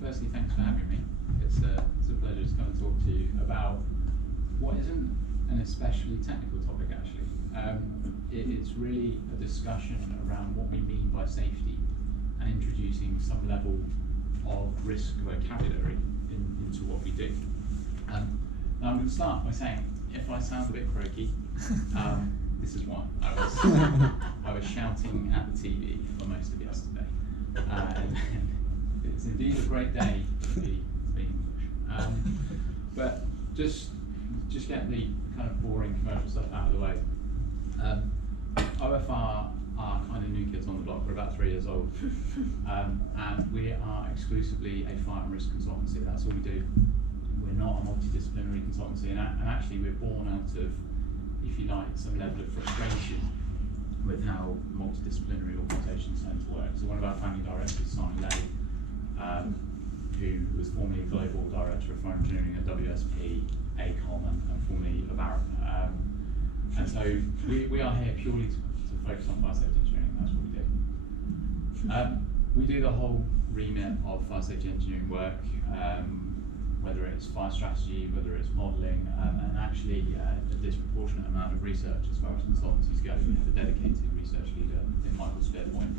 firstly, thanks for having me. It's a pleasure to come and talk to you about what isn't an especially technical topic, actually. It's really a discussion around what we mean by safety and introducing some level of risk vocabulary into what we do. Now I'm going to start by saying, if I sound a bit croaky, this is why. I was shouting at the TV for most of yesterday. It's indeed a great day to be English. But just get the kind of boring commercial stuff out of the way. OFR are kind of new kids on the block. We're about 3 years old. And we are exclusively a fire and risk consultancy. That's all we do. We're not a multidisciplinary consultancy. And actually, we're born out of, if you like, some level of frustration with how multidisciplinary organisations tend to work. So one of our founding directors, Simon Lay, who was formerly global director of fire engineering at WSP, ACOM, and formerly of Arab. And so we are here purely to focus on fire safety engineering. That's what we do. We do the whole remit of fire safety engineering work, whether it's fire strategy, whether it's modelling, and actually a disproportionate amount of research as far as consultancies go. We have a dedicated research leader in Michael Spearpoint,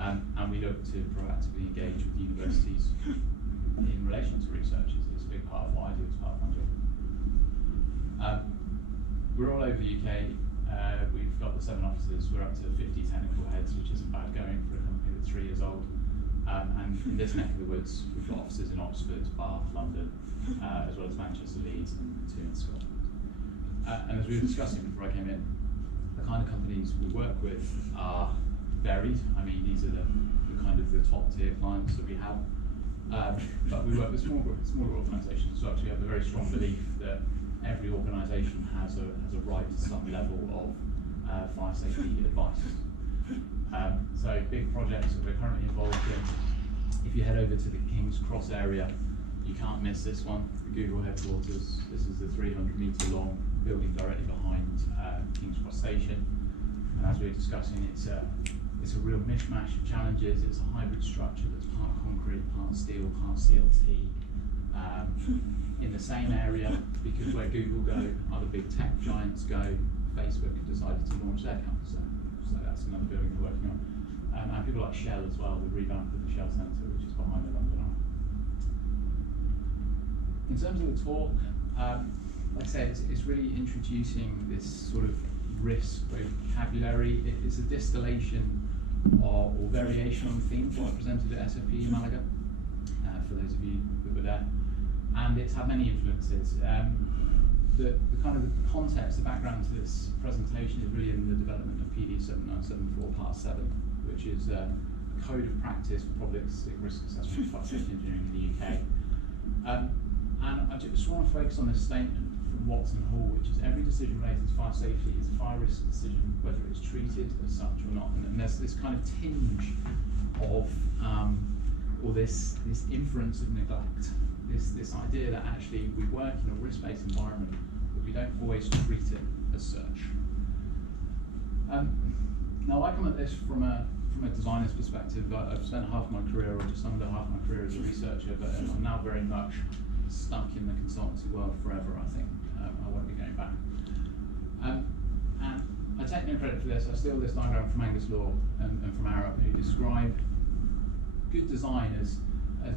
and we look to proactively engage with universities in relation to research. It's a big part of what I do as part of my job. We're all over the UK. We've got the 7 offices. We're up to 50 technical heads, which isn't bad going for a company that's 3 years old. And in this neck of the woods, we've got offices in Oxford, Bath, London, as well as Manchester, Leeds, and 2 in Scotland. And as we were discussing before I came in, the kind of companies we work with are varied. I mean, these are the kind of the top tier clients that we have. But we work with smaller organisations as well, because we have a very strong belief that every organisation has a right to some level of fire safety advice. So big projects that we're currently involved in. If you head over to the King's Cross area, you can't miss this one, the Google headquarters. This is the 300-metre long building directly behind King's Cross Station. And as we were discussing, it's a real mishmash of challenges. It's a hybrid structure that's part concrete, part steel, part CLT. In the same area, because where Google go, other big tech giants go. Facebook have decided to launch their campus there. So that's another building we're working on. And people like Shell as well, the revamp of the Shell Centre, which is behind the London Eye. In terms of the talk, like I said, it's really introducing this sort of risk vocabulary. It's a distillation or variation on the themes what I presented at SFP in Malaga, for those of you who were there. And it's had many influences. The kind of the context, the background to this presentation is really in the development of PD 7974 Part 7, which is a code of practice for probabilistic risk assessment for fire safety engineering in the UK. And I just want to focus on this statement from Watson Hall, which is every decision related to fire safety is a fire risk decision, whether it's treated as such or not. And there's this kind of tinge of, or this inference of neglect. This idea that actually we work in a risk-based environment, but we don't always treat it as such. Now I come at this from a designer's perspective. I've spent half my career, or just under half my career, as a researcher, but I'm now very much stuck in the consultancy world forever, I think. I won't be going back. And I take no credit for this. I steal this diagram from Angus Law and from Arab, who describe good design as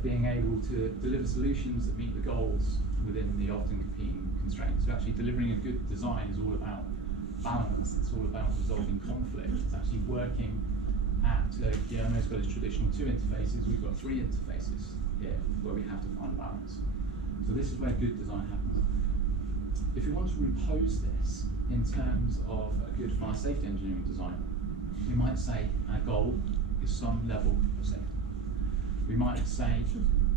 being able to deliver solutions that meet the goals within the often competing constraints. So actually delivering a good design is all about balance, it's all about resolving conflict. It's actually working at, Guillermo's got his traditional 2 interfaces, we've got 3 interfaces here where we have to find a balance. So this is where good design happens. If you want to repose this in terms of a good fire safety engineering design, we might say our goal is some level of safety. We might say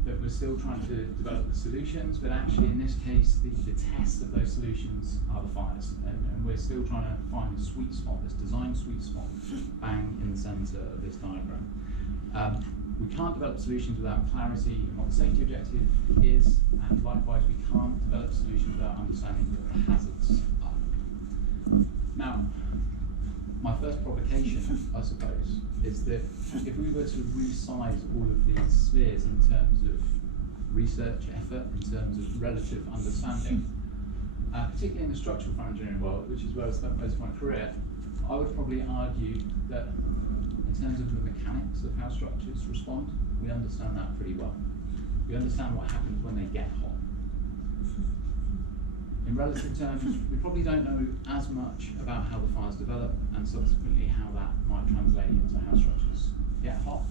that we're still trying to develop the solutions, but actually in this case, the test of those solutions are the fires. And we're still trying to find the sweet spot, this design sweet spot, bang in the center of this diagram. We can't develop solutions without clarity in what the safety objective is, and likewise, we can't develop solutions without understanding what the hazards are. Now, my first provocation, I suppose, is that if we were to resize all of these spheres in terms of research effort, in terms of relative understanding, particularly in the structural fire engineering world, which is where I spent most of my career. I would probably argue that in terms of the mechanics of how structures respond, we understand that pretty well. We understand what happens when they get hot. In relative terms, we probably don't know as much about how the fires develop and subsequently how that might translate into how structures get hot.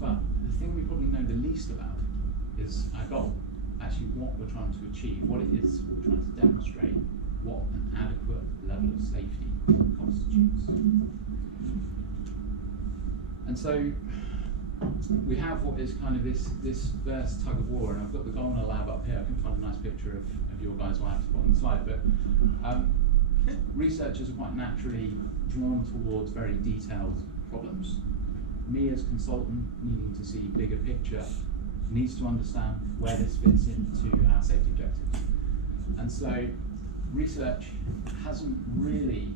But the thing we probably know the least about is our goal, actually what we're trying to achieve, what it is we're trying to demonstrate, what an adequate level of safety constitutes. And so we have what is kind of this verse tug of war, and I've got the Golna lab up here. I can find a nice picture of your guys. I'll have to put on the slide, but researchers are quite naturally drawn towards very detailed problems. Me as consultant, needing to see bigger picture, needs to understand where this fits into our safety objectives. And so research hasn't really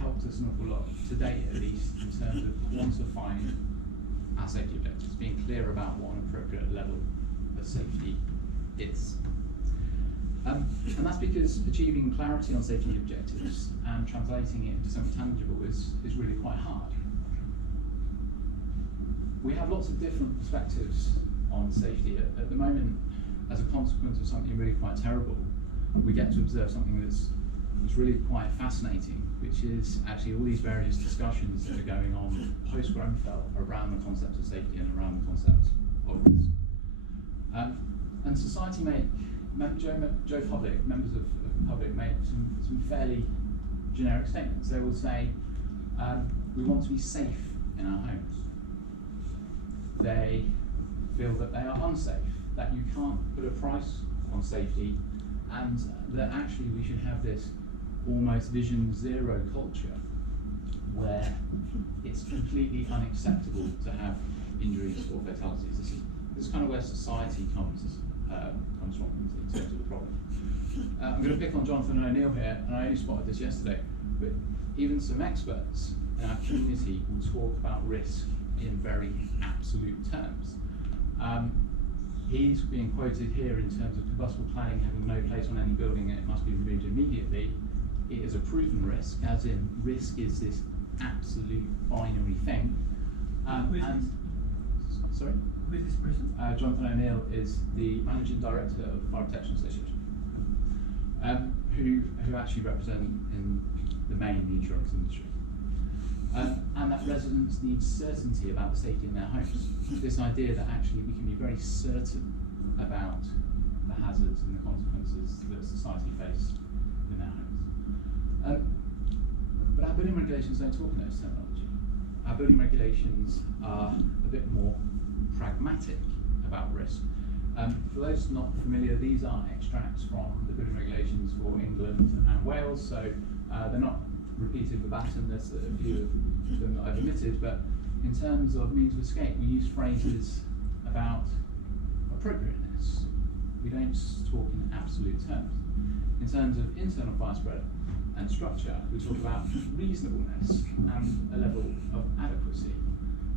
helped us an awful lot, to date at least, in terms of quantifying our safety objectives, being clear about what an appropriate level of safety is. And that's because achieving clarity on safety objectives and translating it into something tangible is really quite hard. We have lots of different perspectives on safety. At the moment, as a consequence of something really quite terrible, we get to observe something that's really quite fascinating, which is actually all these various discussions that are going on post-Grenfell around the concept of safety and around the concept of risk. And society Joe Public, members of the public make some fairly generic statements. They will say, we want to be safe in our homes. They feel that they are unsafe, that you can't put a price on safety, and that actually we should have this almost vision zero culture where it's completely unacceptable to have injuries or fatalities. This is kind of where society comes from in terms of the problem. I'm going to pick on Jonathan O'Neill here, and I only spotted this yesterday, but even some experts in our community will talk about risk in very absolute terms. He's being quoted here in terms of combustible cladding having no place on any building and it must be removed immediately. It is a proven risk, as in risk is this absolute binary thing. Who is this? Sorry? Who is this person? Jonathan O'Neill is the Managing Director of the Fire Protection Association, who actually represent in the main the insurance industry. And that residents need certainty about the safety in their homes. This idea that actually we can be very certain about the hazards and the consequences that society face in their homes. But our building regulations don't talk in those terminology. Our building regulations are a bit more pragmatic about risk. For those not familiar, these are extracts from the building regulations for England and Wales, so they're not repeated verbatim. There's a few of them that I've omitted, but in terms of means of escape, we use phrases about appropriateness. We don't talk in absolute terms. In terms of internal fire spread and structure, we talk about reasonableness and a level of adequacy.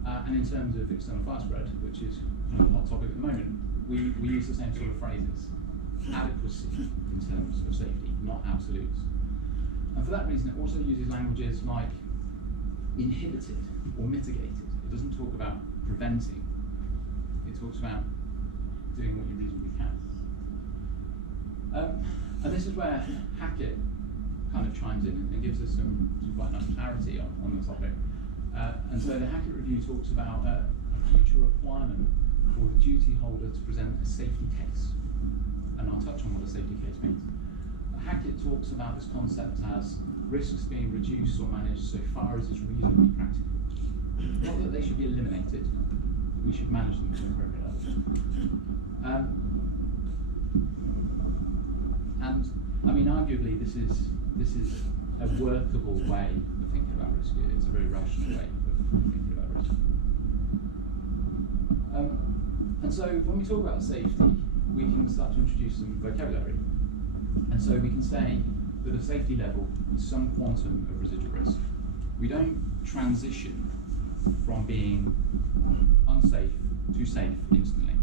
And in terms of external fire spread, which is kind of a hot topic at the moment, we use the same sort of phrases. Adequacy in terms of safety, not absolutes. And for that reason, it also uses languages like inhibited or mitigated. It doesn't talk about preventing. It talks about doing what you reasonably can. And this is where Hackett kind of chimes in and gives us some quite nice clarity on the topic. And so the Hackett Review talks about a future requirement for the duty holder to present a safety case. And I'll touch on what a safety case means. Hackett talks about this concept as risks being reduced or managed so far as is reasonably practical. Not that they should be eliminated, but we should manage them to an appropriate level. And I mean, arguably, this is a workable way of thinking about risk. It's a very rational way of thinking about risk. And so when we talk about safety, we can start to introduce some vocabulary. And so we can say that a safety level is some quantum of residual risk. We don't transition from being unsafe to to safe instantly.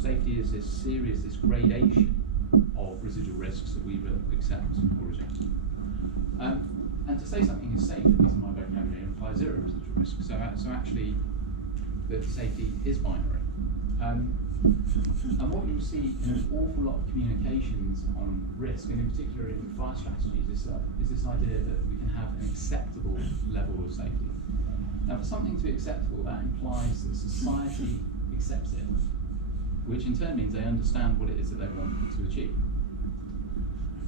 Safety is this series, this gradation of residual risks that we will accept or reject. And to say something is safe, at least in my vocabulary, implies zero residual risk. So actually, that safety is binary. And what you'll see in an awful lot of communications on risk, and in particular in fire strategies, is this idea that we can have an acceptable level of safety. Now, for something to be acceptable, that implies that society accepts it, which in turn means they understand what it is that they want to achieve.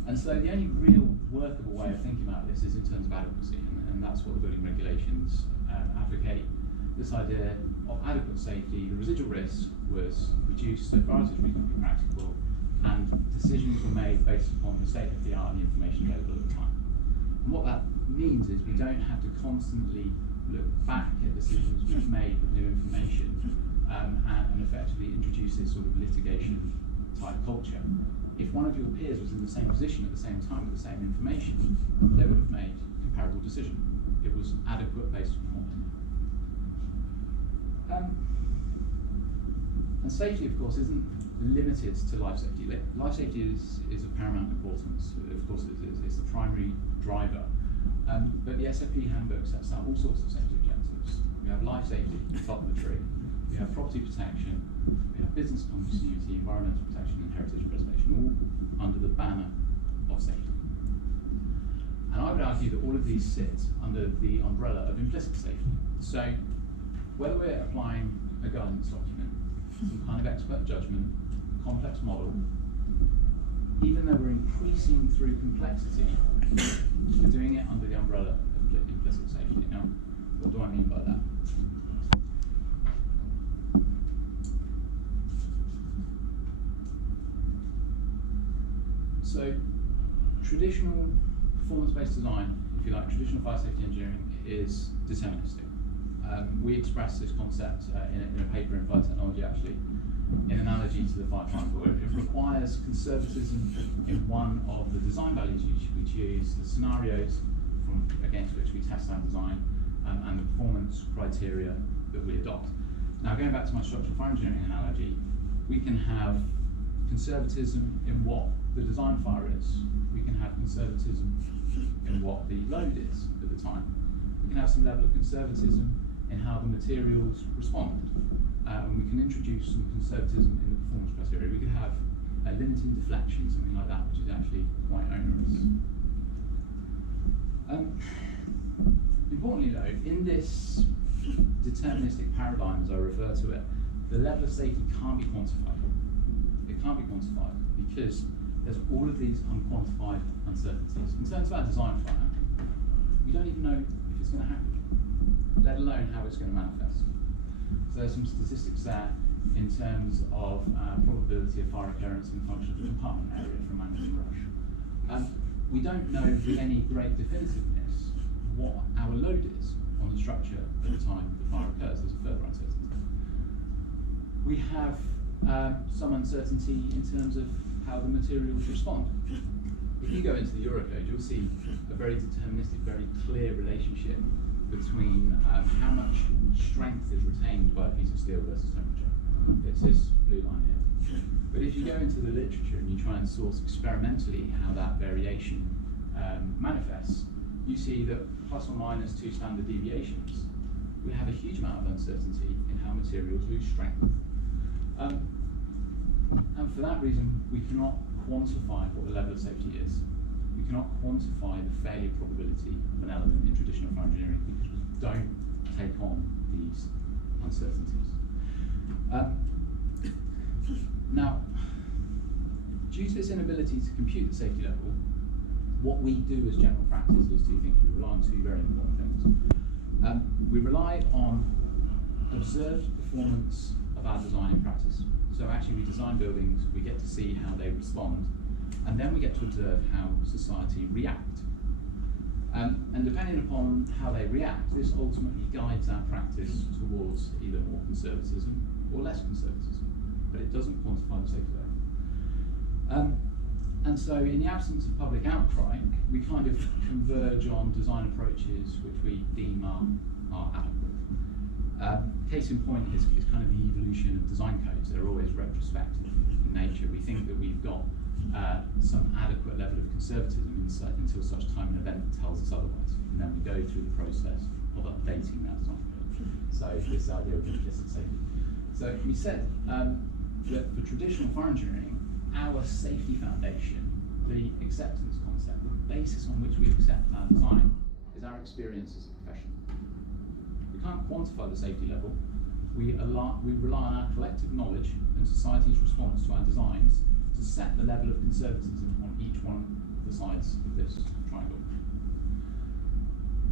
And so the only real workable way of thinking about this is in terms of adequacy, and that's what the building regulations advocate. This idea of adequate safety, the residual risk was reduced so far as it's reasonably practicable, and decisions were made based upon the state of the art and the information available at the time. And what that means is we don't have to constantly look back at decisions we've made with new information and effectively introduce this sort of litigation type culture. If one of your peers was in the same position at the same time with the same information, they would have made a comparable decision. It was adequate based on what they knew. And safety, of course, isn't limited to life safety. Life safety is of paramount importance. Of course, it's the primary driver. But the SFP handbook sets out all sorts of safety objectives. We have life safety at the top of the tree. We have property protection. We have business continuity, environmental protection, and heritage preservation, all under the banner of safety. And I would argue that all of these sit under the umbrella of implicit safety. So, whether we're applying a guidance document, some kind of expert judgment, complex model, even though we're increasing through complexity, we're doing it under the umbrella of implicit safety. Now, what do I mean by that? So, traditional performance-based design, if you like, traditional fire safety engineering is deterministic. We express this concept in a paper in fire technology, actually, in analogy to the fire triangle. It requires conservatism in one of the design values we choose, the scenarios against which we test our design, and the performance criteria that we adopt. Now, going back to my structural fire engineering analogy, we can have conservatism in what the design fire is. We can have conservatism in what the load is at the time. We can have some level of conservatism in how the materials respond. And we can introduce some conservatism in the performance criteria. We could have a limiting deflection, something like that, which is actually quite onerous. Importantly though, in this deterministic paradigm, as I refer to it, the level of safety can't be quantified. It can't be quantified because there's all of these unquantified uncertainties. In terms of our design fire, we don't even know if it's going to happen, let alone how it's going to manifest. So there's some statistics there in terms of probability of fire occurrence in function of the compartment area from managing rush. We don't know with any great definitiveness what our load is on the structure at the time the fire occurs. There's a further uncertainty. We have some uncertainty in terms of how the materials respond. If you go into the Eurocode, you'll see a very deterministic, very clear relationship between how much strength is retained by a piece of steel versus temperature. It's this blue line here. But if you go into the literature and you try and source experimentally how that variation manifests, you see that plus or minus 2 standard deviations, we have a huge amount of uncertainty in how materials lose strength. And for that reason, we cannot quantify what the level of safety is. We cannot quantify the failure probability of an element in traditional fire engineering because we don't take on these uncertainties. Now, due to this inability to compute the safety level, what we do as general practice is 2 things. We rely on 2 very important things. We rely on observed performance of our design in practice. So actually we design buildings, we get to see how they respond, and then we get to observe how society react. And depending upon how they react, this ultimately guides our practice towards either more conservatism or less conservatism, but it doesn't quantify the safety level. And so in the absence of public outcry, we kind of converge on design approaches which we deem are adequate. Case in point is kind of the evolution of design codes. They're always retrospective in nature. We think that we've got some adequate level of conservatism until such time an event tells us otherwise. And then we go through the process of updating that design code. So this idea of implicit safety. So we said that for traditional fire engineering, our safety foundation, the acceptance concept, the basis on which we accept our design, is our experience as a profession. We can't quantify the safety level. We rely on our collective knowledge and society's response to our designs to set the level of conservatism on each one of the sides of this triangle.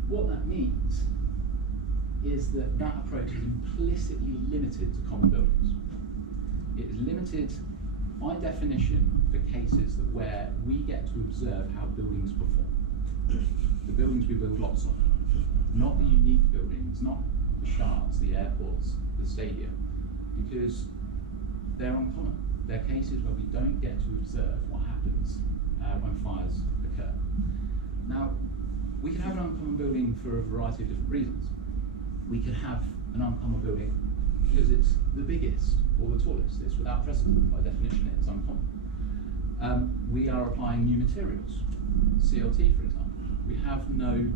What that means is that that approach is implicitly limited to common buildings. It is limited by definition for cases where we get to observe how buildings perform. The buildings we build lots of, not the unique buildings, not the shards, the airports, the stadium, because they're uncommon. They're cases where we don't get to observe what happens when fires occur. Now, we can have an uncommon building for a variety of different reasons. We could have an uncommon building because it's the biggest or the tallest. It's without precedent. By definition, it's uncommon. We are applying new materials, CLT, for example. We have no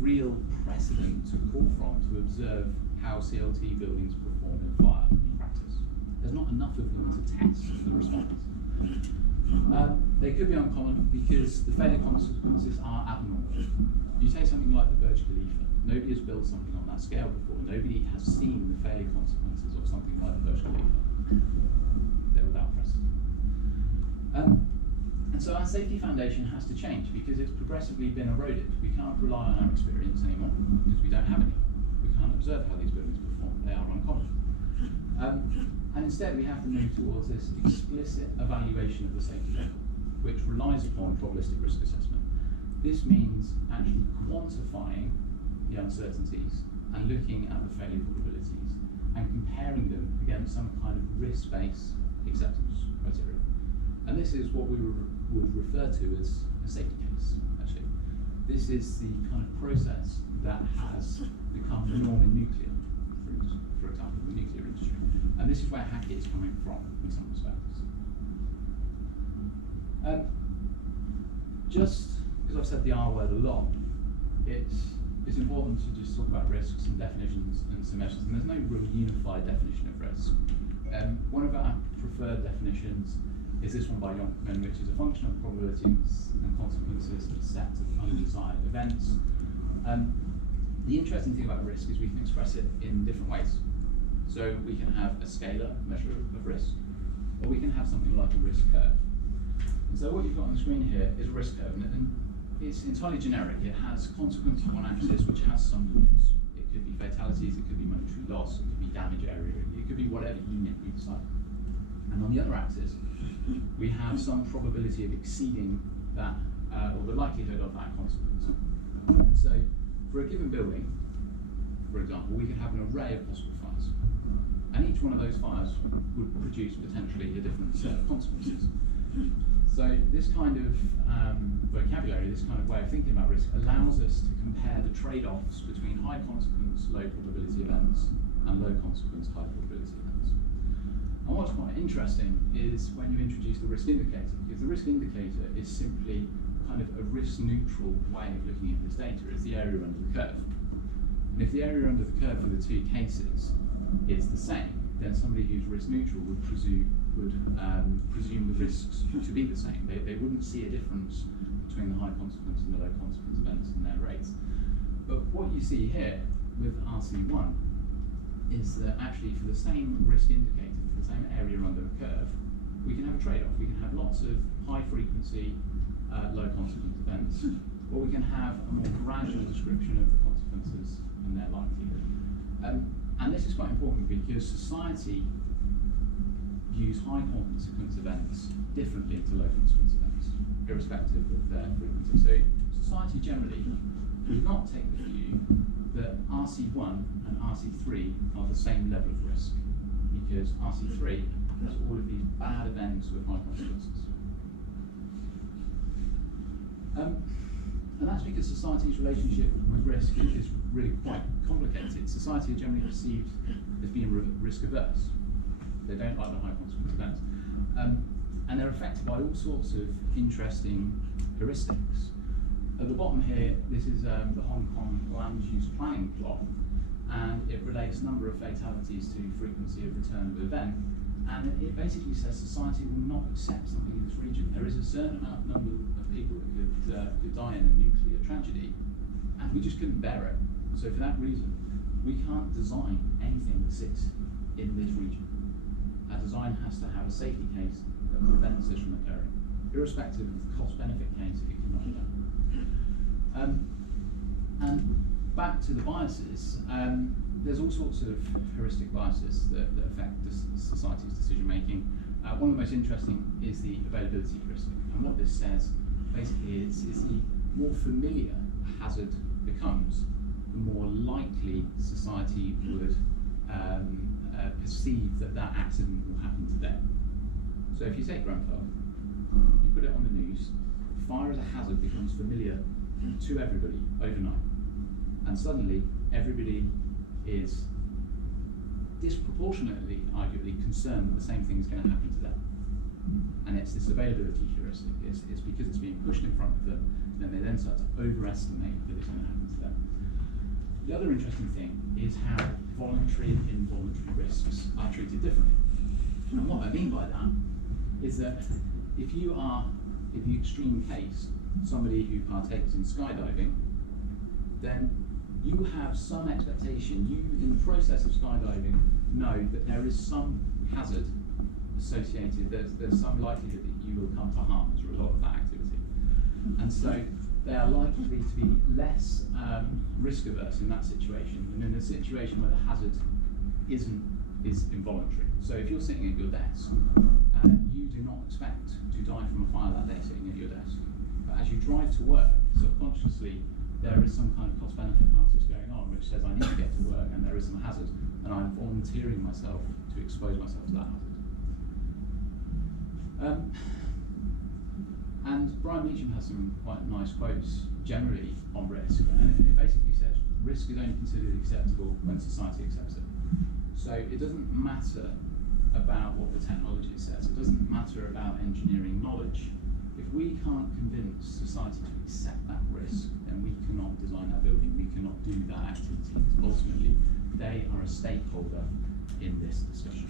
real precedent to call from to observe how CLT buildings perform in fire in practice. There's not enough of them to test the response. They could be uncommon because the failure consequences are abnormal. You take something like the Burj Khalifa. Nobody has built something on that scale before. Nobody has seen the failure consequences of something like the Burj Khalifa. They're without precedent. And so our safety foundation has to change because it's progressively been eroded. We can't rely on our experience anymore because we don't have any. We can't observe how these buildings perform. They are uncommon. And instead we have to move towards this explicit evaluation of the safety level, which relies upon probabilistic risk assessment. This means actually quantifying the uncertainties and looking at the failure probabilities and comparing them against some kind of risk-based acceptance criteria. And this is what we would refer to as a safety case, actually. This is the kind of process that has become the norm in nuclear, for example, the nuclear industry. And this is where Hackett is coming from in some respects. Just because I've said the R word a lot, it's important to just talk about risks and definitions and some measures, and there's no really unified definition of risk. One of our preferred definitions is this one by Hopkin, which is a function of probabilities and consequences of a set of undesired events. The interesting thing about risk is we can express it in different ways. So we can have a scalar measure of risk, or we can have something like a risk curve. And so what you've got on the screen here is a risk curve, and it's entirely generic. It has consequence on one axis, which has some units. It could be fatalities, it could be monetary loss, it could be damage area, it could be whatever unit we decide. And on the other axis, we have some probability of exceeding that, or the likelihood of that consequence. And so for a given building, for example, we could have an array of possible fires. And each one of those fires would produce potentially a different set of consequences. So this kind of vocabulary, this kind of way of thinking about risk allows us to compare the trade-offs between high consequence, low probability events and low consequence, high probability events. And what's quite interesting is when you introduce the risk indicator, because the risk indicator is simply kind of a risk-neutral way of looking at this data. It's the area under the curve. And if the area under the curve for the two cases is the same, then somebody who's risk-neutral would presume the risks to be the same. They wouldn't see a difference between the high consequence and the low consequence events and their rates. But what you see here with RC1 is that actually for the same risk indicator, for the same area under the curve, we can have a trade-off. We can have lots of high frequency, low consequence events, or we can have a more gradual description of the consequences and their likelihood. And this is quite important because society views high consequence events differently to low consequence events, irrespective of their frequency. So society generally would not take the view that RC1 and RC3 are the same level of risk, because RC3 has all of these bad events with high consequences. And that's because society's relationship with risk is really quite complicated. Society are generally perceived as being risk averse. They don't like the high consequence events. And they're affected by all sorts of interesting heuristics. At the bottom here, this is the Hong Kong land use planning plot, and it relates number of fatalities to frequency of return of event, and it basically says society will not accept something in this region. There is a certain number of people that could die in a nuclear tragedy, and we just couldn't bear it. So for that reason, we can't design anything that sits in this region. Our design has to have a safety case that prevents this from occurring, irrespective of the cost-benefit case it cannot be done. And back to the biases, there's all sorts of heuristic biases that affect society's decision making. One of the most interesting is the availability heuristic, and what this says basically is the more familiar a hazard becomes, the more likely society would perceive that accident will happen today. So if you take Grenfell, you put it on the news, fire as a hazard becomes familiar to everybody overnight, and suddenly everybody is disproportionately, arguably, concerned that the same thing is going to happen to them. And it's this availability heuristic. It's because it's being pushed in front of them, and they then start to overestimate that it's going to happen to them. The other interesting thing is how voluntary and involuntary risks are treated differently. And what I mean by that is that if you are, in the extreme case, somebody who partakes in skydiving, then you have some expectation, you in the process of skydiving know that there is some hazard associated, there's some likelihood that you will come to harm as a result of that activity. And so they are likely to be less risk averse in that situation than in a situation where the hazard is involuntary. So if you're sitting at your desk, you do not expect to die from a fire that day sitting at your desk. But as you drive to work, subconsciously there is some kind of cost-benefit analysis going on which says I need to get to work and there is some hazard, and I'm volunteering myself to expose myself to that hazard. And Brian Meacham has some quite nice quotes generally on risk, and it basically says risk is only considered acceptable when society accepts it. So it doesn't matter about what the technology says, it doesn't matter about engineering knowledge. If we can't convince society to accept that risk, then we cannot design that building, we cannot do that activity, because ultimately they are a stakeholder in this discussion.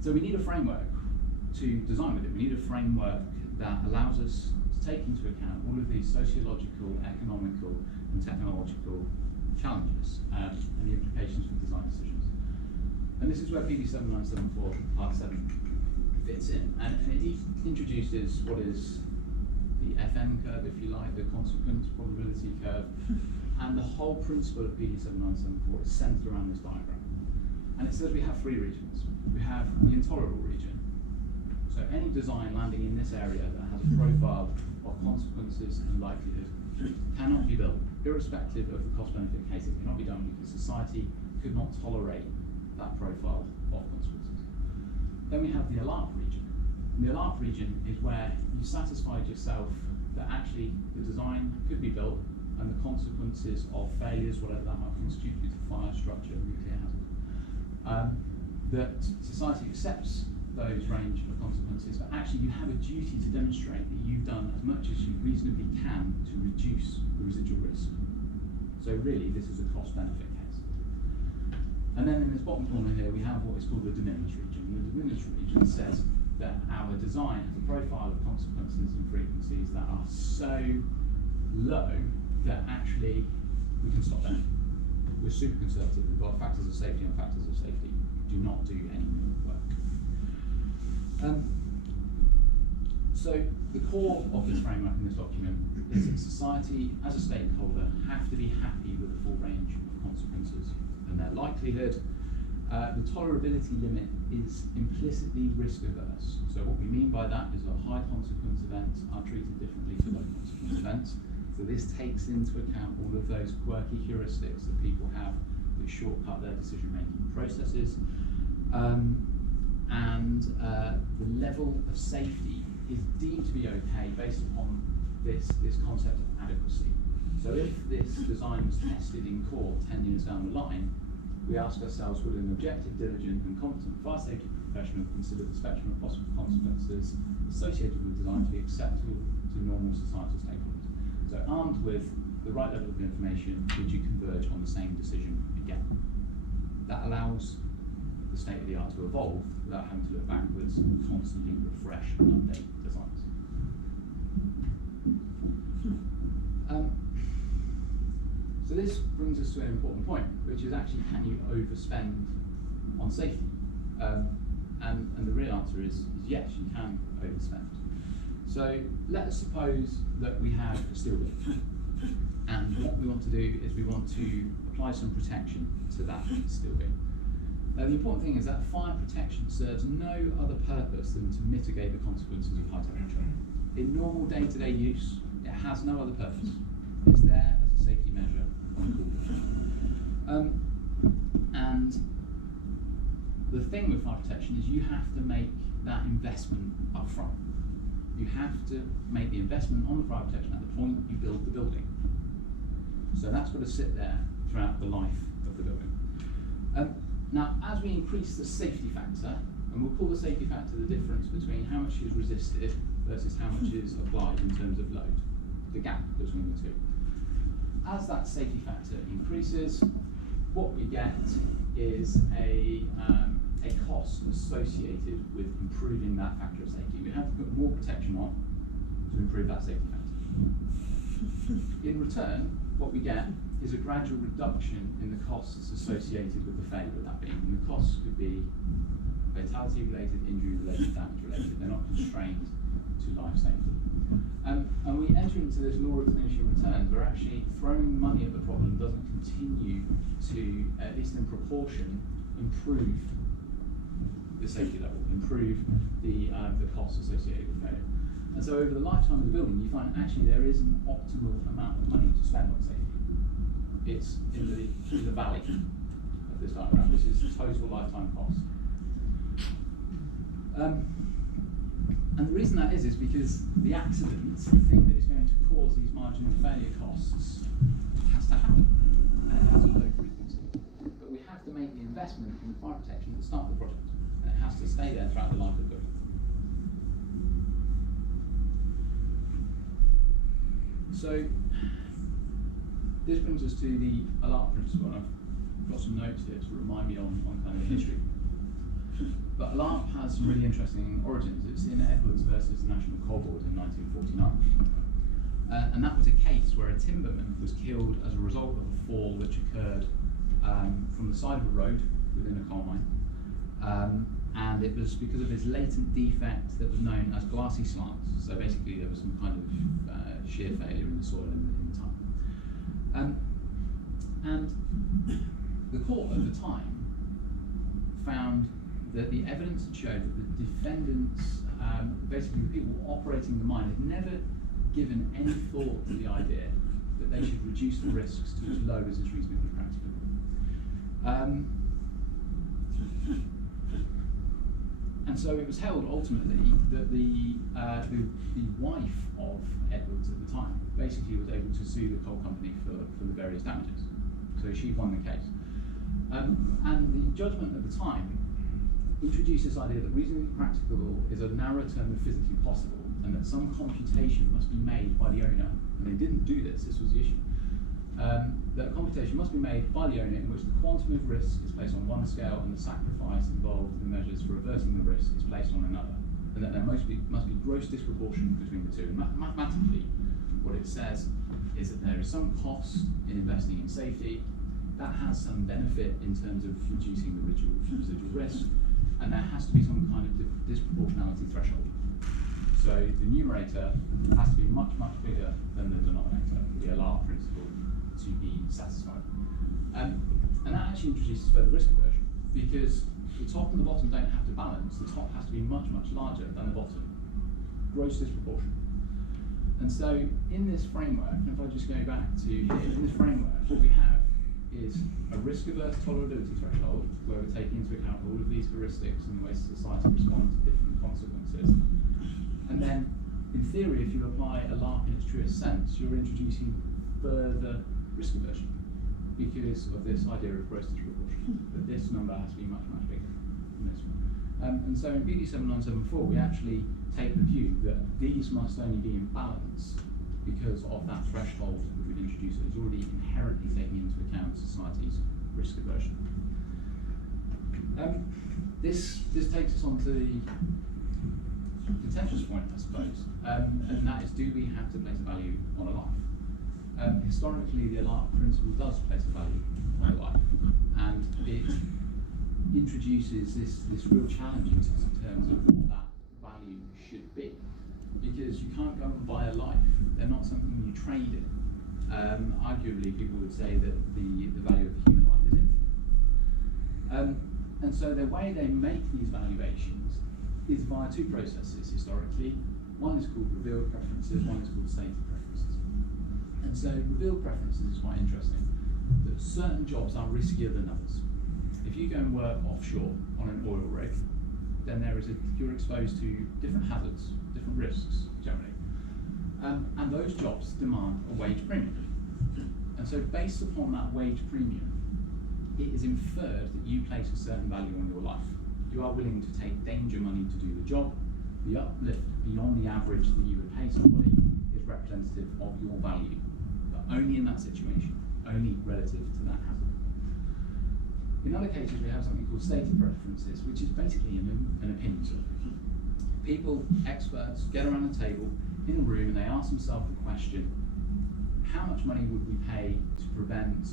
So we need a framework to design with it. We need a framework that allows us to take into account all of these sociological, economical and technological challenges and the implications for design decisions. And this is where PD 7974 Part 7 fits in, and it introduces what is the FN curve, if you like, the consequence probability curve, and the whole principle of PD 7974 is centered around this diagram. And it says we have three regions. We have the intolerable region, so any design landing in this area that has a profile of consequences and likelihood cannot be built, irrespective of the cost-benefit case. It cannot be done because society could not tolerate that profile of consequences. Then we have the ALARP region. And the ALARP region is where you satisfied yourself that actually the design could be built and the consequences of failures, whatever that might constitute, due to fire, structure, nuclear hazard, that society accepts those range of consequences, but actually you have a duty to demonstrate that you've done as much as you reasonably can to reduce the residual risk. So really, this is a cost-benefit case. And then in this bottom corner here, we have what is called the de minimis region. And the de minimis region says that our design has a profile of consequences and frequencies that are so low that actually we can stop them. We're super conservative. We've got factors of safety and factors of safety. Do not do any more work. So the core of this framework in this document is that society, as a stakeholder, have to be happy with the full range of consequences and their likelihood. The tolerability limit is implicitly risk averse. So what we mean by that is that high consequence events are treated differently to low consequence events. So this takes into account all of those quirky heuristics that people have that shortcut their decision-making processes. The level of safety is deemed to be okay based upon this concept of adequacy. So So if this design was tested in court 10 years down the line, we ask ourselves, would an objective, diligent and competent fire safety professional consider the spectrum of possible consequences associated with design to be acceptable to normal societal stakeholders? So armed with the right level of information, would you converge on the same decision again? That allows the state of the art to evolve without having to look backwards and constantly refresh and update designs. So this brings us to an important point, which is actually, can you overspend on safety? And the real answer is yes, you can overspend. So let's suppose that we have a steel building, and what we want to do is we want to apply some protection to that steel building. Now the important thing is that fire protection serves no other purpose than to mitigate the consequences of high temperature. In normal day-to-day use, it has no other purpose. It's there as a safety measure on call. And the thing with fire protection is you have to make that investment up front. You have to make the investment on the fire protection at the point you build the building. So that's got to sit there throughout the life of the building. Now, as we increase the safety factor, and we'll call the safety factor the difference between how much is resisted versus how much is applied in terms of load, the gap between the two. As that safety factor increases, what we get is a cost associated with improving that factor of safety. We have to put more protection on to improve that safety factor. In return, what we get is a gradual reduction in the costs associated with the failure of that beam. And the costs could be fatality related, injury related, damage related. They're not constrained to life safety. And we enter into this law of diminishing returns where actually throwing money at the problem doesn't continue to, at least in proportion, improve the safety level, improve the costs associated with failure. And so over the lifetime of the building, you find actually there is an optimal amount of money to spend on safety. It's in the valley of this diagram. This is total lifetime cost. And the reason that is because the accident, the thing that is going to cause these marginal failure costs, has to happen. And it has a low frequency. But we have to make the investment in fire protection at the start of the project. And it has to stay there throughout the life of the building. So this brings us to the ALARP principle. And I've got some notes here to remind me on kind of the history. But ALARP has some really interesting origins. It's in Edwards versus the National Coal Board in 1949. And that was a case where a timberman was killed as a result of a fall which occurred from the side of a road within a coal mine. And it was because of this latent defect that was known as glassy slants. So basically there was some kind of shear failure in the soil in the time. And the court at the time found that the evidence had showed that the defendants, basically the people operating the mine, had never given any thought to the idea that they should reduce the risks to as low as is reasonably practical. And so it was held ultimately that the wife of Edwards at the time basically was able to sue the coal company for the various damages. So she won the case. And the judgment at the time introduced this idea that reasonably practicable is a narrow term of physically possible, and that some computation must be made by the owner. And they didn't do this was the issue. That a computation must be made by the owner in which the quantum of risk is placed on one scale and the sacrifice involved in the measures for reversing the risk is placed on another. And that there must be gross disproportion between the two. And mathematically, what it says is that there is some cost in investing in safety, that has some benefit in terms of reducing the residual risk, and there has to be some kind of disproportionality threshold. So the numerator has to be much, much bigger than the denominator, the ALARP principle, to be satisfied. And that actually introduces further risk aversion, because the top and the bottom don't have to balance. The top has to be much, much larger than the bottom. Gross disproportion. And so in this framework, and if I just go back to here, in this framework, what we have is a risk-averse tolerability threshold, where we're taking into account all of these heuristics and the way society responds to different consequences. And then, in theory, if you apply ALARP in its truest sense, you're introducing further risk aversion because of this idea of gross disproportion, that this number has to be much, much bigger than this one. And so in PD 7974, we actually take the view that these must only be in balance because of that threshold which we've introduced that is already inherently taking into account society's risk aversion. This takes us on to the contentious point, I suppose, and that is, do we have to place a value on a life? Historically, the Allard principle does place a value on a life, and it introduces this real challenge in terms of what that value should be, because you can't go and buy a life. They're not something you trade in. Arguably, people would say that the value of a human life is infinite. And so the way they make these valuations is via two processes historically. One is called revealed preferences, one is called stated preferences. And so revealed preferences is quite interesting, that certain jobs are riskier than others. If you go and work offshore on an oil rig, then you're exposed to different hazards, different risks generally. And those jobs demand a wage premium. And so based upon that wage premium, it is inferred that you place a certain value on your life. You are willing to take danger money to do the job. The uplift beyond the average that you would pay somebody is representative of your value, but only in that situation, only relative to that hazard. In other cases, we have something called stated preferences, which is basically an opinion survey. People, experts, get around the table in a room and they ask themselves the question, how much money would we pay to prevent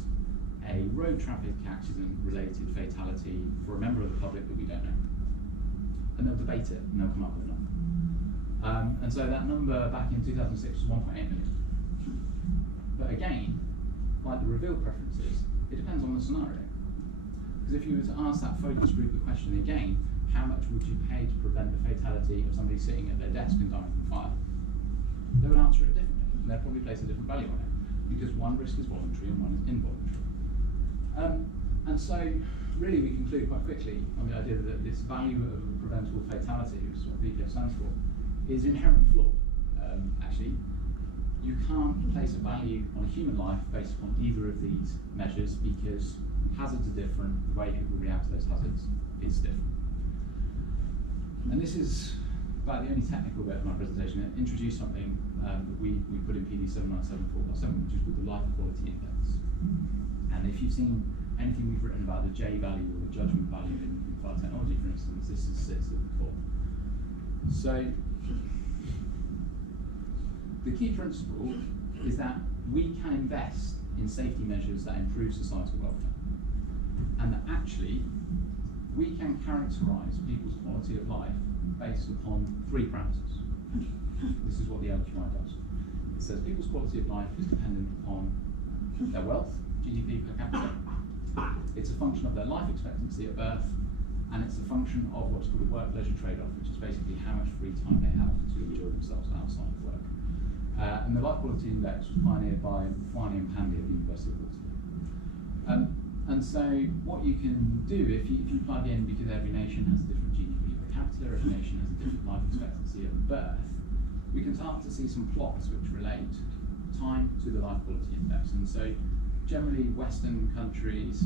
a road traffic accident related fatality for a member of the public that we don't know? And they'll debate it and they'll come up with a number. And so that number back in 2006 was 1.8 million. But again, like the revealed preferences, it depends on the scenario. Because if you were to ask that focus group the question again, how much would you pay to prevent the fatality of somebody sitting at their desk and dying from fire? They would answer it differently, and they'd probably place a different value on it, because one risk is voluntary and one is involuntary. And so, really, we conclude quite quickly on the idea that this value of preventable fatality, which is what VPF stands for, is inherently flawed. Actually, you can't place a value on a human life based upon either of these measures, because hazards are different, the way people react to those hazards is different. And this is about the only technical bit of my presentation. It introduced something that we put in PD 7974.7, which is called the Life Quality Index. And if you've seen anything we've written about the J value or the judgment value in fire technology, for instance, this sits at the core. So the key principle is that we can invest in safety measures that improve societal welfare, and that actually we can characterise people's quality of life based upon three parameters. This is what the LQI does. It says people's quality of life is dependent upon their wealth, GDP per capita. It's a function of their life expectancy at birth, and it's a function of what's called a work-leisure trade-off, which is basically how much free time they have to enjoy themselves outside of work. And the Life Quality Index was pioneered by Fwani and Pandey at the University of Waterloo. And so what you can do, if you plug in, because every nation has a different GDP per capita, every nation has a different life expectancy at birth, we can start to see some plots which relate time to the Life Quality Index. And so generally Western countries,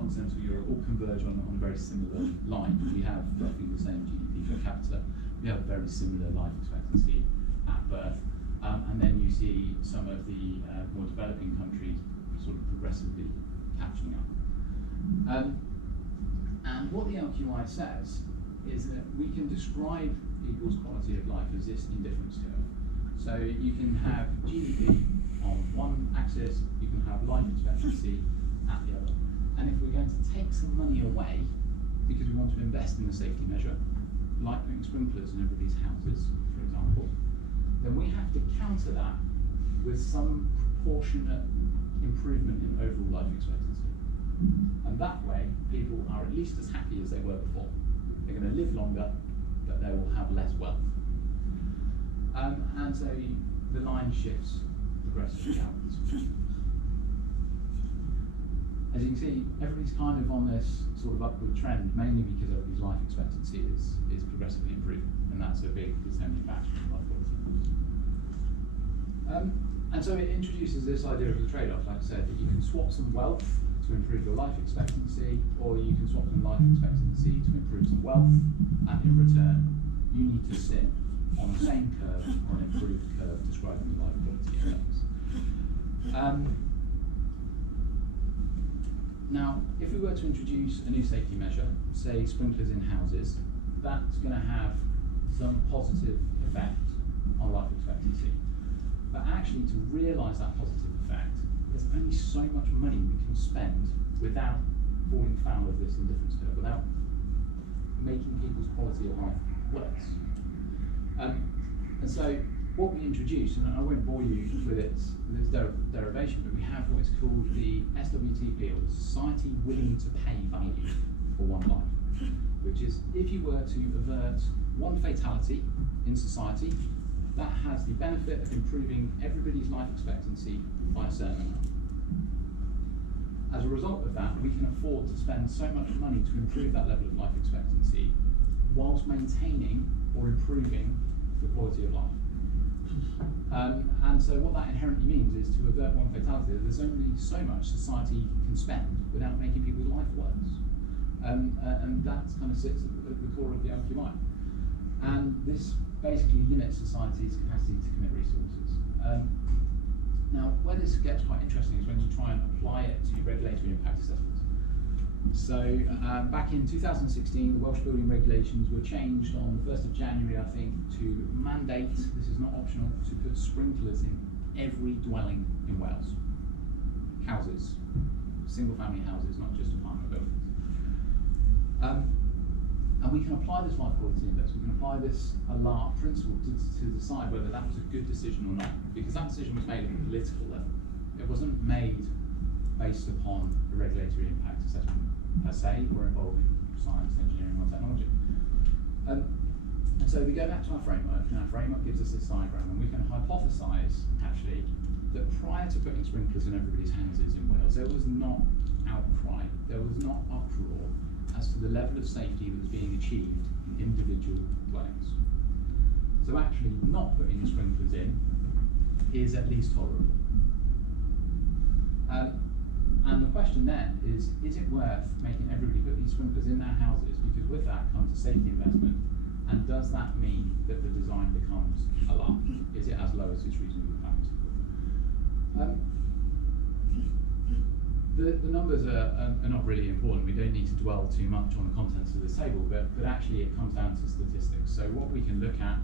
continental Europe, all converge on a very similar line. We have roughly the same GDP per capita, we have a very similar life expectancy at birth, and then you see some of the more developing countries sort of progressively catching up. And what the LQI says is that we can describe people's quality of life as this indifference curve. So you can have GDP on one axis, you can have life expectancy at the other. And if we're going to take some money away because we want to invest in a safety measure, like putting sprinklers in everybody's houses, for example, then we have to counter that with some proportionate improvement in overall life expectancy. And that way, people are at least as happy as they were before. They're going to live longer, but they will have less wealth. And so the line shifts progressively outwards. As you can see, everybody's kind of on this sort of upward trend, mainly because everybody's life expectancy is progressively improving, and that's a big determining factor in life quality. And so it introduces this idea of the trade-off, like I said, that you can swap some wealth to improve your life expectancy, or you can swap some life expectancy to improve some wealth, and in return, you need to sit on the same curve or an improved curve describing the life quality index. Now, if we were to introduce a new safety measure, say sprinklers in houses, that's going to have some positive effect on life expectancy. But actually, to realise that positive effect, there's only so much money we can spend without falling foul of this indifference curve, without making people's quality of life worse. And so what we introduce, and I won't bore you with its derivation, but we have what is called the SWTP, or the Society Willing to Pay Value for One Life, which is if you were to avert one fatality in society, that has the benefit of improving everybody's life expectancy by a certain amount. As a result of that, we can afford to spend so much money to improve that level of life expectancy whilst maintaining or improving the quality of life. And so what that inherently means is to avert one fatality, there's only so much society can spend without making people's life worse. And that kind of sits at the core of the LQI. And this basically limits society's capacity to commit resources. Now, where this gets quite interesting is when you try and apply it to regulatory impact assessments. So back in 2016, the Welsh building regulations were changed on the 1st of January, I think, to mandate, this is not optional, to put sprinklers in every dwelling in Wales. Houses, single family houses, not just apartment buildings. And we can apply this life quality index, we can apply this ALART principle to decide whether that was a good decision or not, because that decision was made at a political level. It wasn't made based upon a regulatory impact assessment per se, or involving science, engineering, or technology. And so we go back to our framework, and our framework gives us this diagram, and we can hypothesize, actually, that prior to putting sprinklers in everybody's houses in Wales, there was not outcry, there was not uproar as to the level of safety that was being achieved in individual dwellings. So actually, not putting the sprinklers in is at least tolerable. And the question then is it worth making everybody put these sprinklers in their houses, because with that comes a safety investment, and does that mean that the design becomes a lark? Is it as low as it's reasonably planned? The numbers are not really important. We don't need to dwell too much on the contents of this table, but actually it comes down to statistics. So what we can look at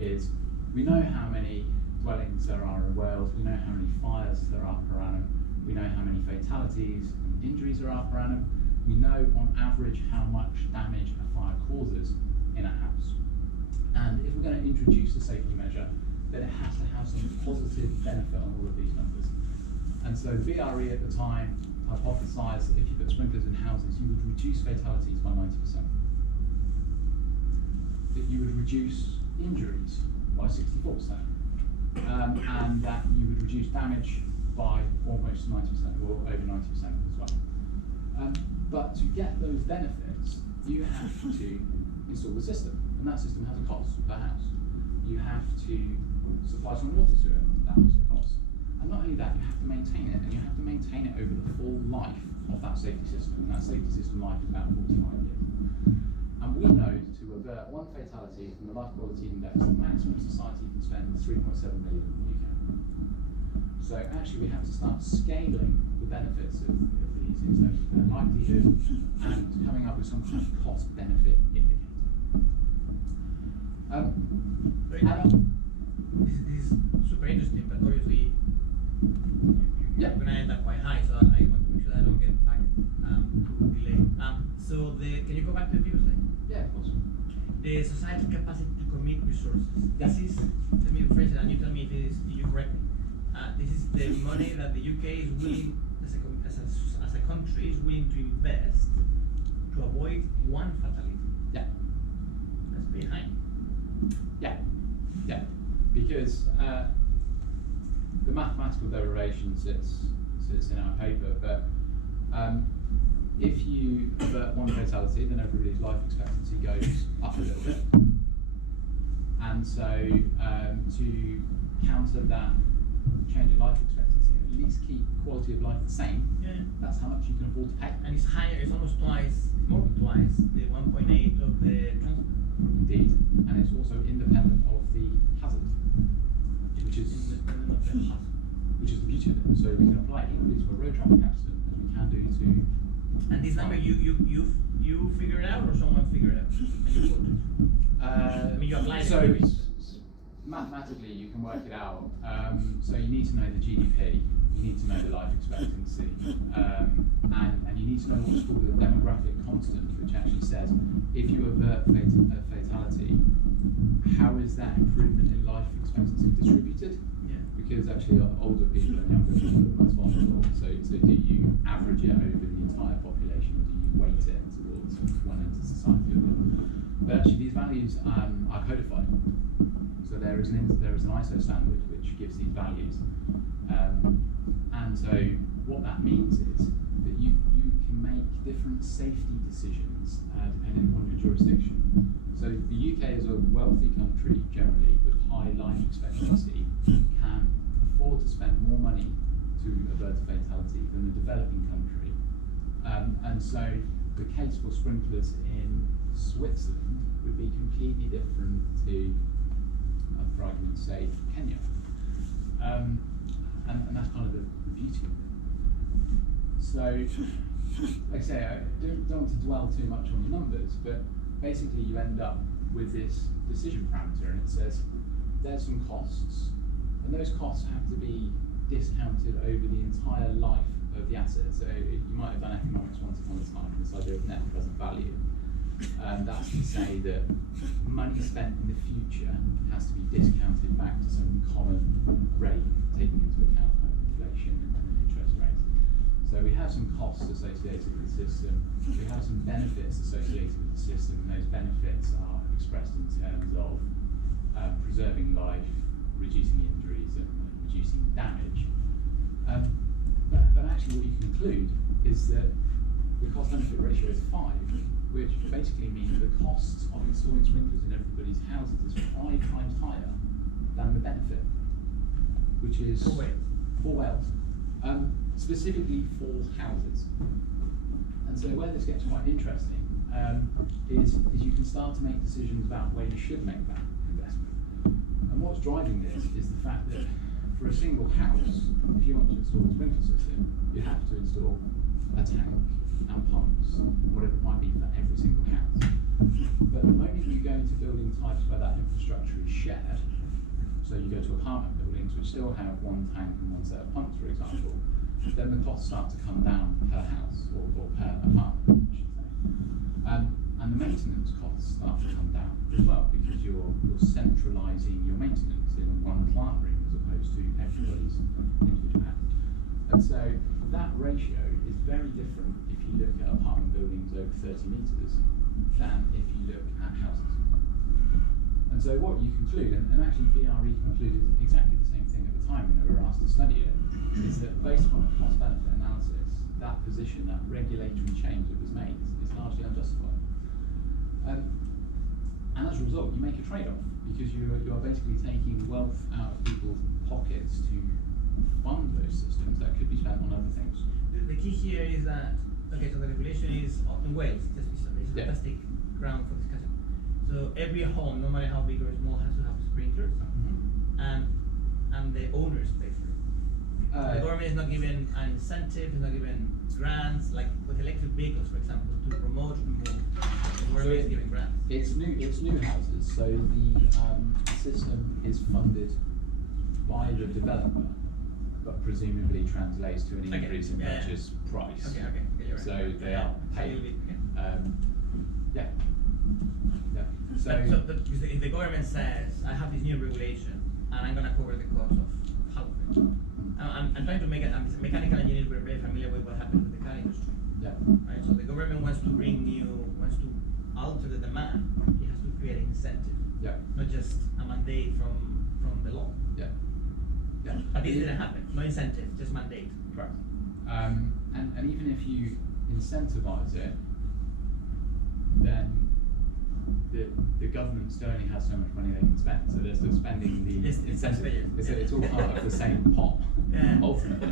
is, we know how many dwellings there are in Wales, we know how many fires there are per annum, we know how many fatalities and injuries there are per annum, we know on average how much damage a fire causes in a house. And if we're going to introduce a safety measure, then it has to have some positive benefit on all of these numbers. And so the BRE at the time hypothesised that if you put sprinklers in houses, you would reduce fatalities by 90%. That you would reduce injuries by 64%. And that you would reduce damage by almost 90%, or over 90% as well. But to get those benefits, you have to install the system, and that system has a cost per house. You have to supply some water to it, that has a cost. And not only that, you have to maintain it, and you have to maintain it over the full life of that safety system, and that safety system life is about 45 years. And we know to avert one fatality from the life quality index, the maximum society can spend is 3.7 million in the UK. So actually we have to start scaling the benefits of these in terms of their likelihood and coming up with some kind of cost-benefit indicator. This is super interesting, but obviously you're going to end up quite high, so I want to make sure that I don't get back too delayed. Can you go back to the previous slide? Yeah, of course. The society's capacity to commit resources. Yeah. This is, let me rephrase it and you tell me if you correct me. This is the money that the UK is willing, as a country, is willing to invest to avoid one fatality. Yeah. That's very high. Yeah. Because the mathematical derivation sits in our paper, but if you avert one fatality, then everybody's life expectancy goes up a little bit. And so to counter that change in life expectancy and at least keep quality of life the same, Yeah. that's how much you can afford to pay. And it's higher, it's almost twice, more than twice, the 1.8 of the transport. Indeed, and it's also independent of the hazard, which is Independent of the hazard. which is the beauty of it. So we can apply it equally to a road traffic accident as we can do to. And this number you figure it out or someone figure it out? And you quote it? I mean, you apply it. So mathematically, you can work it out. So you need to know the GDP, you need to know the life expectancy, and you need to know what's called the demographic constant, which actually says if you avert a fatality, how is that improvement in life expectancy distributed? Yeah. Because actually older people and younger people are the most vulnerable. So do you average it over the entire population, or do you weight it towards one end of society or the other? But actually, these values are codified. So there is an ISO standard which gives these values, and so what that means is that you can make different safety decisions depending on your jurisdiction. So the UK is a wealthy country generally with high life expectancy, can afford to spend more money to avert a fatality than a developing country, and so the case for sprinklers in Switzerland would be completely different to, for argument's sake, Kenya. And that's kind of the beauty of it. So, like I say, I don't want to dwell too much on the numbers, but basically you end up with this decision parameter, and it says there's some costs, and those costs have to be discounted over the entire life of the asset. So you might have done economics once upon a time, this idea of net present value. That's to say that money spent in the future has to be discounted back to some common rate, taking into account inflation and interest rates. So we have some costs associated with the system, we have some benefits associated with the system, and those benefits are expressed in terms of preserving life, reducing injuries, and reducing damage. But actually what you conclude is that the cost-benefit ratio is 5, which basically means the cost of installing sprinklers in everybody's houses is 5 times higher than the benefit, which is for Wales, specifically for houses. And so where this gets quite interesting is you can start to make decisions about where you should make that investment. And what's driving this is the fact that for a single house, if you want to install a sprinkler system, you have to install a tank and pumps, whatever it might be for every single house. But the moment you go into building types where that infrastructure is shared, so you go to apartment buildings which still have one tank and one set of pumps, for example, then the costs start to come down per house or per apartment, I should say. And the maintenance costs start to come down as well, because you're centralising your maintenance in one plant room as opposed to everybody's individual house. And so that ratio is very different if you look at apartment buildings over 30 metres than if you look at houses. And so what you conclude, and actually BRE concluded exactly the same thing at the time when they were asked to study it, is that based on a cost-benefit analysis, that position, that regulatory change that was made is largely unjustified. And as a result, you make a trade-off, because you are basically taking wealth out of people's pockets to fund those systems that could be spent on other things. The key here is that, okay, so the regulation is in Wales, it's a fantastic ground for discussion. So every home, no matter how big or small, has to have sprinklers, and the owners pay for it. The government is not given an incentive, is not given grants, like with electric vehicles, for example, to promote more. The government is giving grants. It's new houses, so the system is funded by the developer, but presumably translates to an increase in purchase price. Okay, you're right. So they are paid. So if the government says, I have this new regulation, and I'm going to cover the cost of half of it. I'm trying to make it, I'm a mechanical engineer, we're very familiar with what happens with the car industry. Right? So the government wants to wants to alter the demand, it has to create an incentive. Not just a mandate from the law. But this didn't happen, no incentive, just mandate. Correct. And even if you incentivize it, then the government still only has so much money they can spend, so they're still spending the incentive. It's all part of the same pot, ultimately.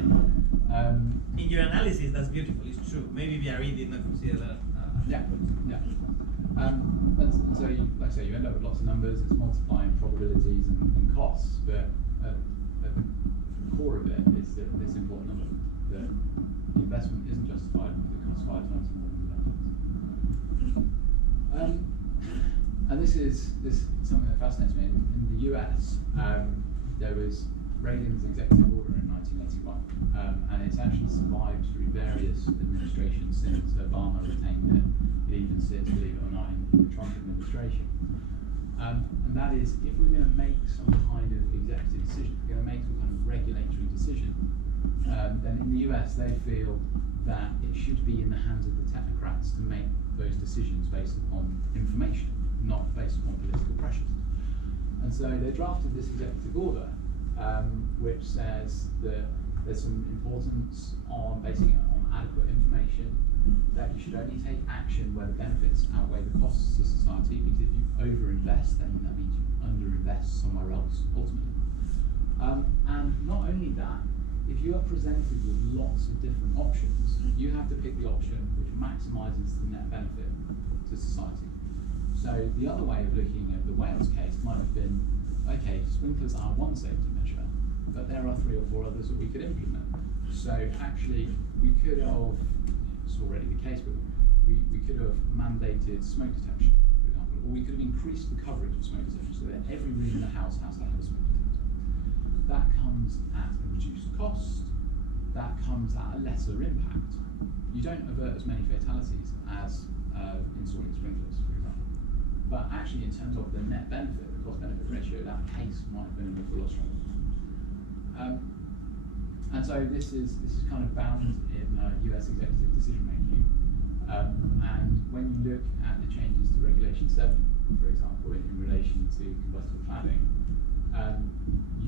In your analysis, that's beautiful. It's true. Maybe VRE did not consider that. And so, like I say, you end up with lots of numbers. It's multiplying probabilities and costs, but at the core of it is this important number that the investment isn't justified because it costs 5 times more than the benefits. And this is something that fascinates me. In the US, there was Reagan's executive order in 1981, and it's actually survived through various administrations since. Obama retained it. It even sits, believe it or not, in the Trump administration. And that is, if we're going to make some kind of executive decision, if we're going to make some kind of regulatory decision, then in the US they feel that it should be in the hands of the technocrats to make those decisions based upon information, not based upon political pressures. And so they drafted this executive order, which says that there's some importance on basing it on adequate information, that you should only take action where the benefits outweigh the costs to society, because if you overinvest, then that means you underinvest somewhere else, ultimately. And not only that, if you are presented with lots of different options, you have to pick the option which maximises the net benefit to society. So the other way of looking at the Wales case might have been, okay, sprinklers are one safety measure, but there are 3 or 4 others that we could implement. So actually, we could have, it's already the case, but we could have mandated smoke detection, for example, or we could have increased the coverage of smoke detection so that every room in the house has to have a smoke detector. That comes at a reduced cost, that comes at a lesser impact. You don't avert as many fatalities as installing sprinklers, for example. But actually, in terms of the net benefit, the cost-benefit ratio, that case might have been a lot stronger. And so this is kind of bound in US executive decision making. And when you look at the changes to Regulation 7, for example, in relation to combustible cladding,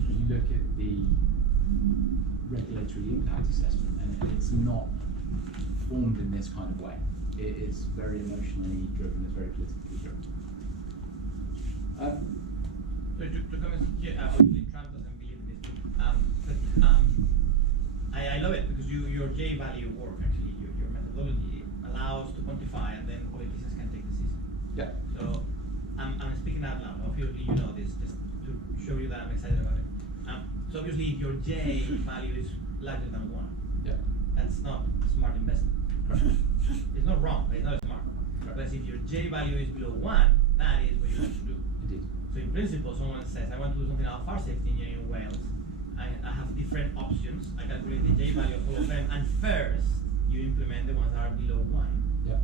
you look at the regulatory impact assessment, and it's not formed in this kind of way. It's very emotionally driven, it's very politically driven. So to comment, obviously Trump doesn't believe in this, but I love it because your J value work, actually, your methodology allows to quantify, and then politicians can take decisions. Yeah. So I'm speaking out loud. Obviously, you know this, just to show you that I'm excited about it. So obviously, if your J value is larger than 1, that's not smart investment. Right. It's not wrong, but it's not smart. Right. Whereas if your J value is below 1, that is what you want to do. Indeed. So in principle, someone says, I want to do something about fire safety engineering in Wales. I have different options. I calculate the J value of all of them, and first you implement the ones that are below 1. Yeah.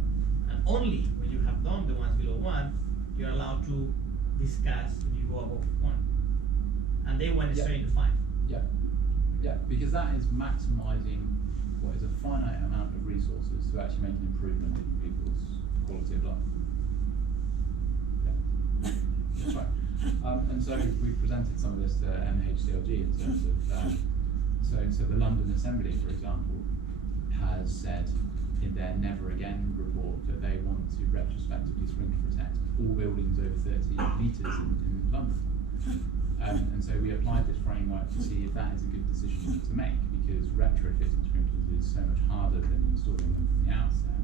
And only when you have done the ones below 1, you're allowed to discuss if you go above 1. And they went straight into 5. Yeah, because that is maximising what is a finite amount of resources to actually make an improvement in people's quality of life. Yeah, that's right. And so we presented some of this to MHCLG in terms of, so the London Assembly, for example, has said in their Never Again report that they want to retrospectively sprinkler protect all buildings over 30 metres in London. And so we applied this framework to see if that is a good decision to make, because retrofitting sprinklers is so much harder than installing them from the outset.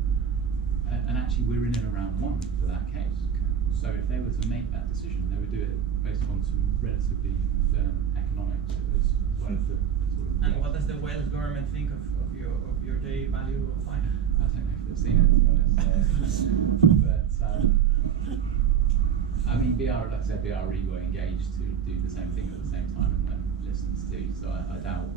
And actually, we're in and around 1 for that case. So if they were to make that decision, they would do it based on some relatively firm economics as well as the sort of. And what does the Wales government think of your J value of 5? I don't know if they've seen it, to be honest. But I mean, like I said, BRE were engaged to do the same thing at the same time and listens to. So I doubt.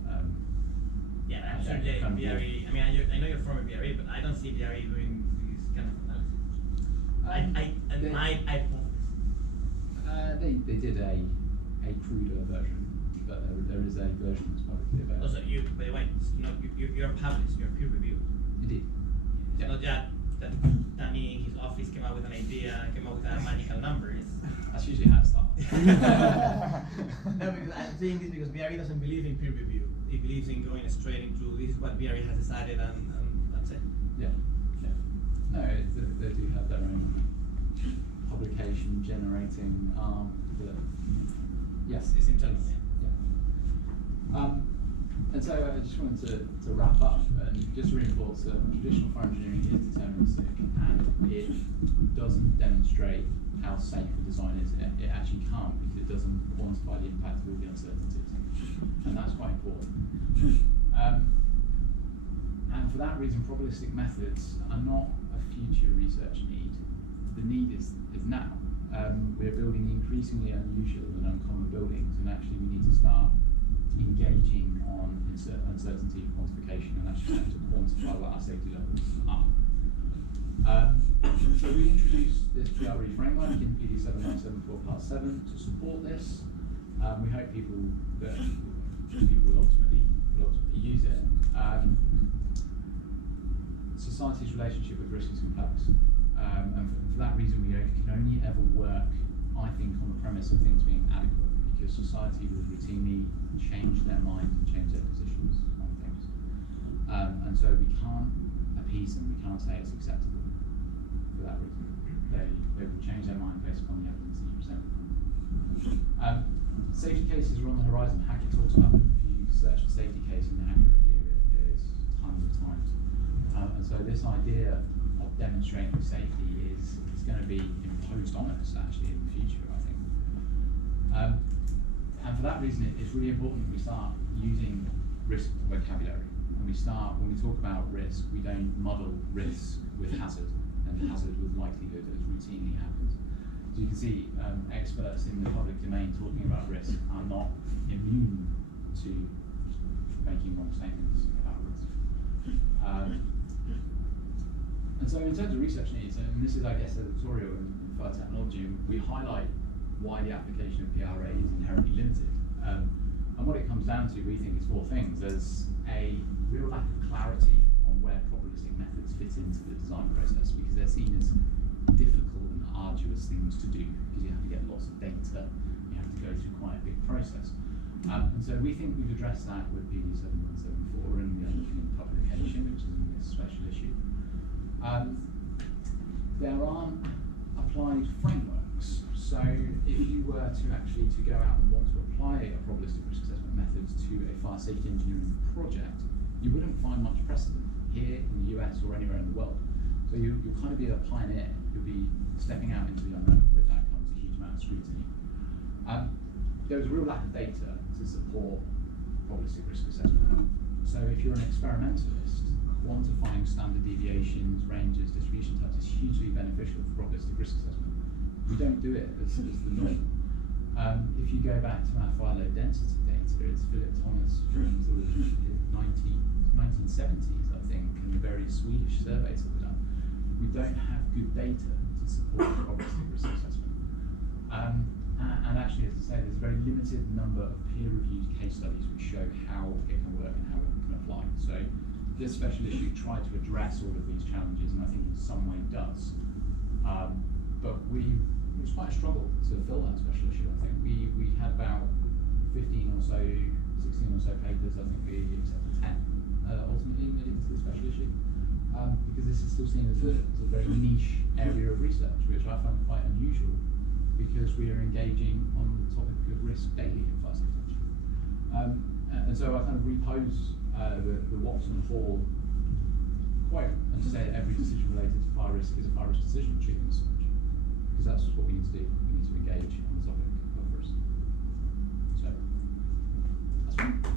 Yeah, I'm sure BRE. I mean, I know you're from a BRE, but I don't see BRE doing this kind of analysis. My hypothesis. They did a cruder version, but there is a version that's publicly available. Also, by the way, you're published, you're peer reviewed. Indeed. It's not just that Danny in his office came up with an idea, came up with a magical number. That's usually how it starts. No, because I'm saying this because BRE doesn't believe in peer review. It believes in going straight into this is what BRE has decided, and that's it. Yeah. No, they do have their own publication Yes. It's internal. Yeah. And so I just wanted to wrap up and just reinforce that traditional fire engineering is deterministic, and it doesn't demonstrate how safe a design is. It actually can't, because it doesn't quantify the impact of all the uncertainties, and that's quite important. And for that reason, probabilistic methods are not a future research need. The need is now. We're building increasingly unusual and uncommon buildings, and actually we need to start engaging on uncertainty quantification and actually trying to quantify what our safety levels are. So we introduced this PRE framework in PD 7974 Part 7 to support this. We hope people will ultimately use it. Society's relationship with risk is complex, and for that reason we can only ever work, I think, on the premise of things being adequate, because society will routinely change their mind and change their positions on things. And so we can't appease them, we can't say it's acceptable for that reason. They will change their mind based upon the evidence that you present. Safety cases are on the horizon. Hackett talks about them. If you search for safety case in the Hackett review, it appears tons of times. And so this idea of demonstrating safety is going to be imposed on us actually in the future, I think. And for that reason, it's really important that we start using risk vocabulary. And when we talk about risk, we don't muddle risk with hazard and hazard with likelihood, as routinely happens. As you can see, experts in the public domain talking about risk are not immune to making wrong statements about risk. And so in terms of research needs, and this is, I guess, editorial in fire technology, we highlight why the application of PRA is inherently limited. And what it comes down to, we think, is four things. There's a real lack of clarity on where probabilistic methods fit into the design process, because they're seen as difficult and arduous things to do, because you have to get lots of data, you have to go through quite a big process. And so we think we've addressed that with PD 7174 and the underpinning publication, which is in this special issue. There aren't applied frameworks, so if you were to actually go out and want to apply a probabilistic risk assessment methods to a fire safety engineering project, you wouldn't find much precedent here in the US or anywhere in the world. So you'll kind of be a pioneer. You'll be stepping out into the unknown. With that comes a huge amount of scrutiny. There's a real lack of data to support probabilistic risk assessment. So if you're an experimentalist, quantifying standard deviations, ranges, distribution types is hugely beneficial for probabilistic risk assessment. We don't do it as the norm. If you go back to our fire load density data, it's Philip Thomas from sort of the 1970s, I think, and the various Swedish surveys that were done. We don't have good data to support probabilistic risk assessment. And actually, as I say, there's a very limited number of peer-reviewed case studies which show how it can work and how it can apply. So this special issue tried to address all of these challenges, and I think in some way does. But it was quite a struggle to fill that special issue, I think. We had about 15 or so, 16 or so papers. I think we accepted 10 ultimately made it into the special issue. Because this is still seen as a very niche area of research, which I find quite unusual, because we are engaging on the topic of risk daily in fire safety. And so I kind of repose the Watson Hall quote and say that every decision related to fire risk is a fire risk decision, treating as such, because that's what we need to do. We need to engage on the topic of risk. So that's fine.